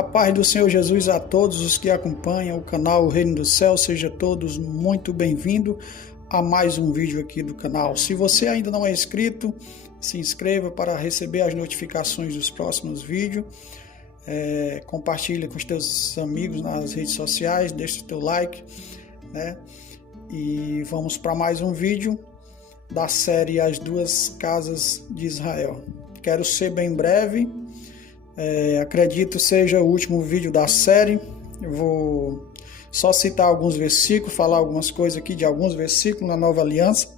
A paz do Senhor Jesus a todos os que acompanham o canal Reino do Céu, sejam todos muito bem-vindos a mais um vídeo aqui do canal. Se você ainda não é inscrito, se inscreva para receber as notificações dos próximos vídeos. Compartilha com os teus amigos nas redes sociais, deixa o teu like, né? E vamos para mais um vídeo da série As Duas Casas de Israel. Quero ser bem breve. Acredito seja o último vídeo da série. Eu vou só citar alguns versículos, falar algumas coisas aqui de alguns versículos na Nova Aliança.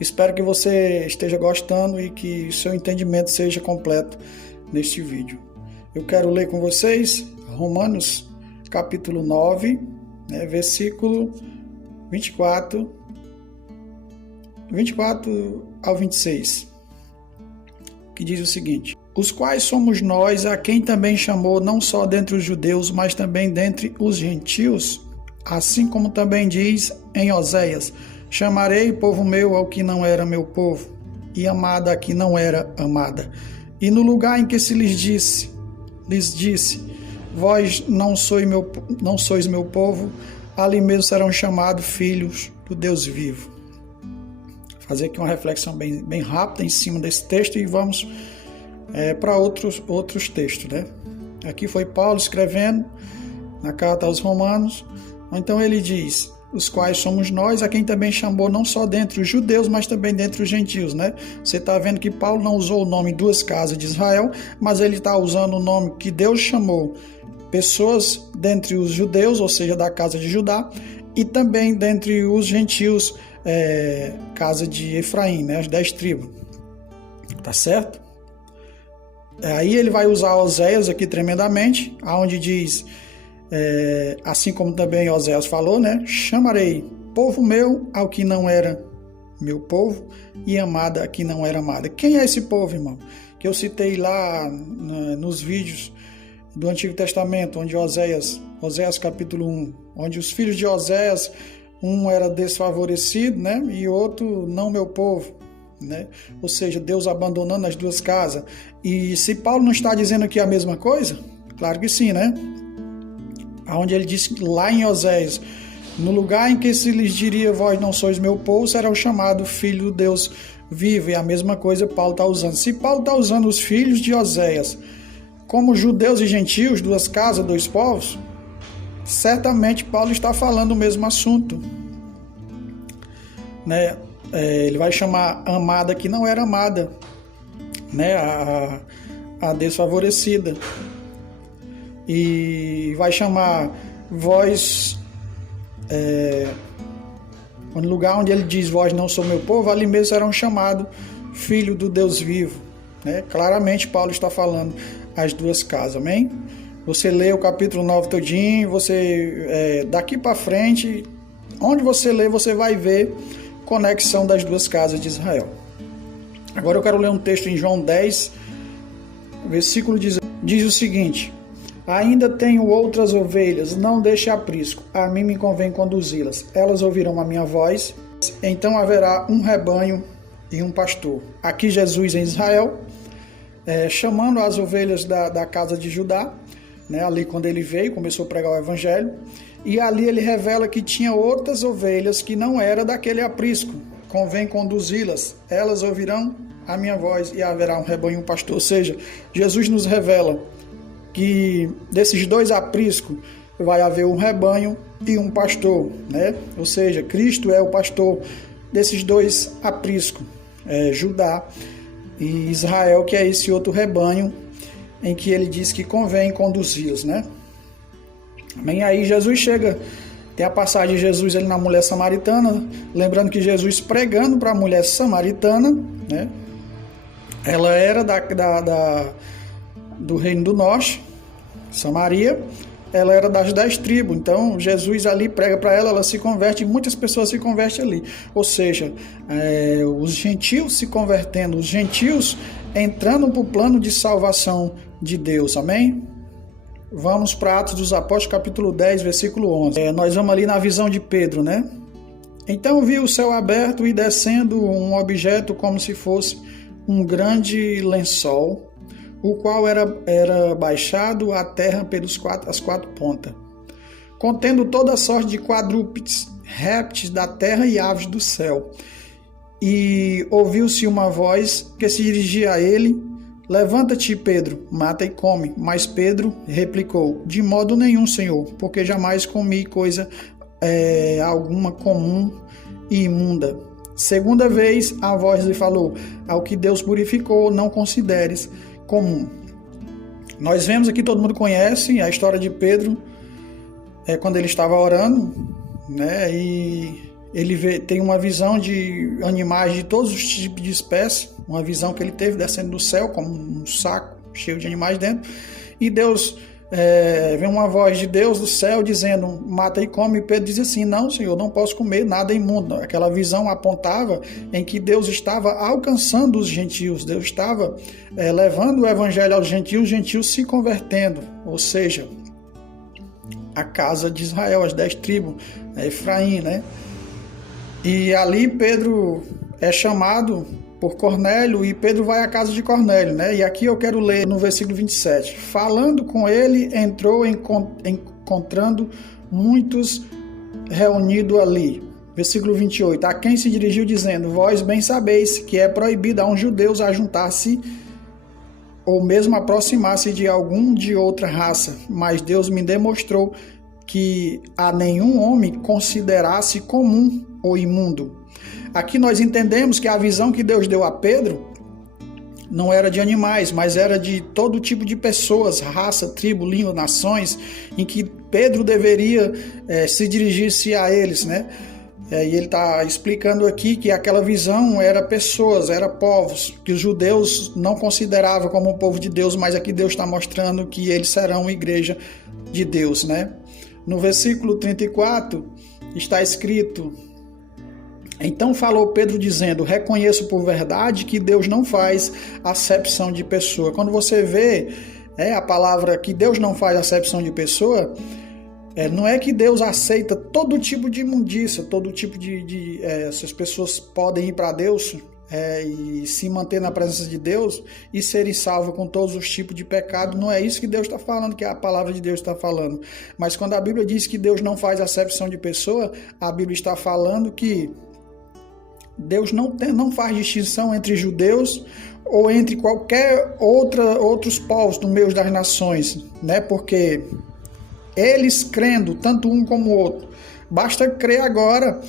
Espero que você esteja gostando e que o seu entendimento seja completo neste vídeo. Eu quero ler com vocês Romanos capítulo 9, versículo 24 ao 26, que diz o seguinte: os quais somos nós a quem também chamou não só dentre os judeus, mas também dentre os gentios, assim como também diz em Oséias: chamarei povo meu ao que não era meu povo, e amada a que não era amada. E no lugar em que se lhes disse, vós não sois meu povo, ali mesmo serão chamados filhos do Deus vivo. Vou fazer aqui uma reflexão bem rápida em cima desse texto e vamos para outros textos, né? Aqui foi Paulo escrevendo na carta aos Romanos. Então ele diz: os quais somos nós, a quem também chamou não só dentre os judeus, mas também dentre os gentios, né? Você está vendo que Paulo não usou o nome duas casas de Israel, mas ele está usando o nome que Deus chamou pessoas dentre os judeus, ou seja, da casa de Judá, e também dentre os gentios, casa de Efraim, né? As 10 tribos. Tá certo? Aí ele vai usar Oséias aqui tremendamente, aonde diz, assim como também Oséias falou, né? Chamarei povo meu ao que não era meu povo, e amada a que não era amada. Quem é esse povo, irmão? Que eu citei lá nos vídeos do Antigo Testamento, onde Oséias capítulo 1, onde os filhos de Oséias, um era desfavorecido, né? E outro não meu povo, né? Ou seja, Deus abandonando as duas casas. E se Paulo não está dizendo aqui a mesma coisa? Claro que sim, né? Onde ele diz lá em Oséias: no lugar em que se lhes diria, vós não sois meu povo, serão chamados filho do Deus vivo. E a mesma coisa Paulo está usando. Se Paulo está usando os filhos de Oséias como judeus e gentios, duas casas, dois povos, certamente Paulo está falando o mesmo assunto, né? Ele vai chamar amada que não era amada, né? A desfavorecida. E vai chamar vós, no lugar onde ele diz vós não sou meu povo, ali mesmo serão chamados filho do Deus vivo, né? Claramente Paulo está falando as duas casas, amém? Você lê o capítulo 9 todinho, você daqui para frente, onde você lê, você vai ver conexão das duas casas de Israel. Agora eu quero ler um texto em João 10, versículo diz o seguinte: ainda tenho outras ovelhas, não deixe aprisco, a mim me convém conduzi-las. Elas ouvirão a minha voz, então haverá um rebanho e um pastor. Aqui Jesus em Israel, chamando as ovelhas da casa de Judá, né? Ali quando ele veio, começou a pregar o evangelho, e ali ele revela que tinha outras ovelhas que não era daquele aprisco. Convém conduzi-las, elas ouvirão a minha voz e haverá um rebanho e um pastor. Ou seja, Jesus nos revela que desses dois apriscos vai haver um rebanho e um pastor, né? Ou seja, Cristo é o pastor desses dois apriscos, Judá e Israel, que é esse outro rebanho em que ele diz que convém conduzi-los, né? Amém? Aí Jesus chega, tem a passagem de Jesus ali na mulher samaritana, lembrando que Jesus pregando para a mulher samaritana, né? Ela era do reino do norte, Samaria, ela era das 10 tribos, então Jesus ali prega para ela se converte, e muitas pessoas se convertem ali, ou seja, os gentios se convertendo, os gentios entrando para o plano de salvação de Deus, amém? Vamos para Atos dos Apóstolos, capítulo 10, versículo 11. Nós vamos ali na visão de Pedro, né? Então vi o céu aberto e descendo um objeto como se fosse um grande lençol, o qual era baixado à terra pelas quatro pontas, contendo toda sorte de quadrúpedes, répteis da terra e aves do céu. E ouviu-se uma voz que se dirigia a ele: levanta-te, Pedro, mata e come. Mas Pedro replicou: de modo nenhum, Senhor, porque jamais comi coisa alguma comum e imunda. Segunda vez a voz lhe falou: ao que Deus purificou, não consideres comum. Nós vemos aqui, todo mundo conhece a história de Pedro, quando ele estava orando, né? E ele tem uma visão de animais de todos os tipos de espécies, uma visão que ele teve descendo do céu, como um saco cheio de animais dentro, e Deus, vem uma voz de Deus do céu dizendo: mata e come. E Pedro diz assim: não, Senhor, não posso comer nada imundo. Aquela visão apontava em que Deus estava alcançando os gentios, Deus estava levando o evangelho aos gentios, os gentios se convertendo, ou seja, a casa de Israel, as 10 tribos, Efraim, né? E ali Pedro é chamado por Cornélio, e Pedro vai à casa de Cornélio, né? E aqui eu quero ler no versículo 27. Falando com ele, entrou encontrando muitos reunidos ali. Versículo 28. A quem se dirigiu dizendo: vós bem sabeis que é proibido a uns judeus ajuntar-se ou mesmo aproximar-se de algum de outra raça, mas Deus me demonstrou que a nenhum homem considerasse comum ou imundo. Aqui nós entendemos que a visão que Deus deu a Pedro não era de animais, mas era de todo tipo de pessoas, raça, tribo, língua, nações, em que Pedro deveria se dirigir-se a eles, né? E ele está explicando aqui que aquela visão era pessoas, era povos, que os judeus não consideravam como o povo de Deus, mas aqui Deus está mostrando que eles serão igreja de Deus, né? No versículo 34 está escrito: então falou Pedro dizendo: reconheço por verdade que Deus não faz acepção de pessoa. Quando você vê a palavra que Deus não faz acepção de pessoa, não é que Deus aceita todo tipo de imundícia, todo tipo essas pessoas podem ir para Deus e se manter na presença de Deus e serem salvos com todos os tipos de pecado. Não é isso que Deus está falando, que a palavra de Deus está falando. Mas quando a Bíblia diz que Deus não faz acepção de pessoa, a Bíblia está falando que Deus não faz distinção entre judeus ou entre qualquer outros povos no meio das nações, né? Porque eles crendo, tanto um como o outro, basta crer agora,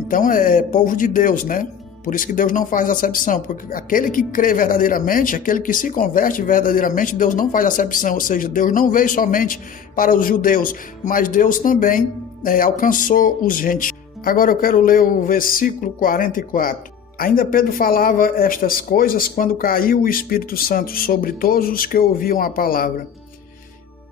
então é povo de Deus, né? Por isso que Deus não faz acepção, porque aquele que crê verdadeiramente, aquele que se converte verdadeiramente, Deus não faz acepção, ou seja, Deus não veio somente para os judeus, mas Deus também alcançou os gentios. Agora eu quero ler o versículo 44. Ainda Pedro falava estas coisas quando caiu o Espírito Santo sobre todos os que ouviam a palavra.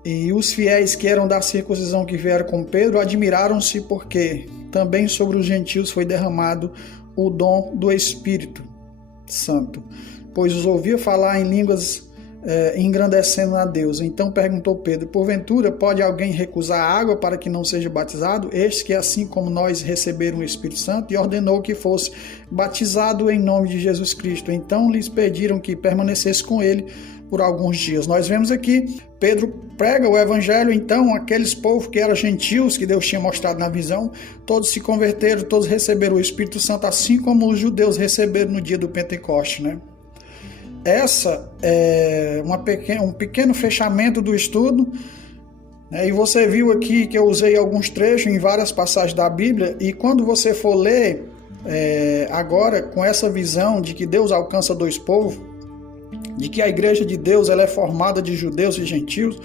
E os fiéis que eram da circuncisão que vieram com Pedro admiraram-se, porque também sobre os gentios foi derramado o dom do Espírito Santo, pois os ouvia falar em línguas engrandecendo a Deus. Então perguntou Pedro: porventura pode alguém recusar água para que não seja batizado? Este que assim como nós receberam o Espírito Santo, e ordenou que fosse batizado em nome de Jesus Cristo. Então lhes pediram que permanecesse com ele por alguns dias. Nós vemos aqui, Pedro prega o evangelho, então aqueles povos que eram gentios, que Deus tinha mostrado na visão, todos se converteram, todos receberam o Espírito Santo, assim como os judeus receberam no dia do Pentecoste, né? Essa é um pequeno fechamento do estudo, né? E você viu aqui que eu usei alguns trechos em várias passagens da Bíblia, e quando você for ler agora com essa visão de que Deus alcança dois povos, de que a igreja de Deus ela é formada de judeus e gentios,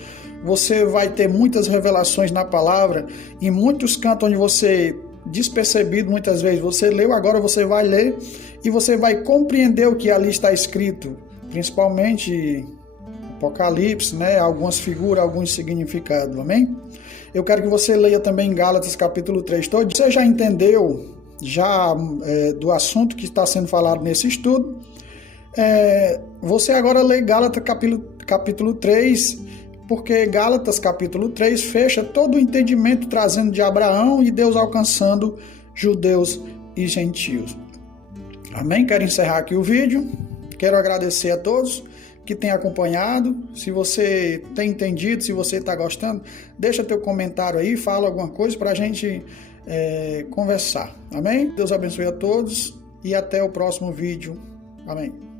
você vai ter muitas revelações na palavra, em muitos cantos onde você, despercebido muitas vezes, você leu, agora você vai ler e você vai compreender o que ali está escrito, principalmente Apocalipse, né? Algumas figuras, alguns significados, amém? Eu quero que você leia também Gálatas capítulo 3 todo. Você já entendeu do assunto que está sendo falado nesse estudo? Você agora lê Gálatas capítulo 3, porque Gálatas capítulo 3 fecha todo o entendimento trazendo de Abraão e Deus alcançando judeus e gentios. Amém? Quero encerrar aqui o vídeo. Quero agradecer a todos que têm acompanhado. Se você tem entendido, se você está gostando, deixa teu comentário aí, fala alguma coisa para a gente conversar. Amém? Deus abençoe a todos e até o próximo vídeo. Amém.